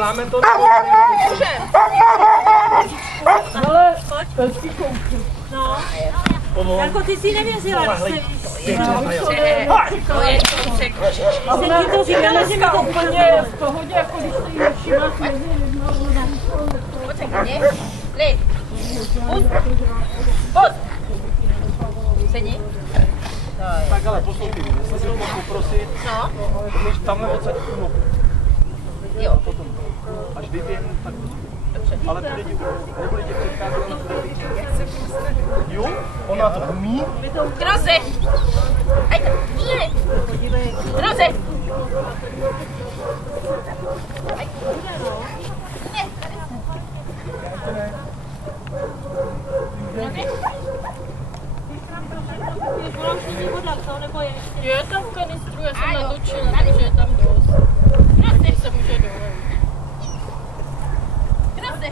Máme to. Ale pesky koupil. No. Jako ty si nevěřila, že se víš. To je kousek. Jsem ti to říkala, že mi to úplně v pohodě, jako když se jí všímáš mezi lidma. Pojď, klid. Pojď. Sedni. Tak ale poslouchej, jestli si to mohl poprosit, když tamhle odsaď no. Jo. Potom. Až vypěnu, tak ale ty lidi nebude tě předcházet na tvé lidi. Jo, ona to umí. Kroze. Aj tak, nie. Kroze. Je tam v kanistru, já jsem natočila, takže je tam dost. Teď se může dovolit. Kroze.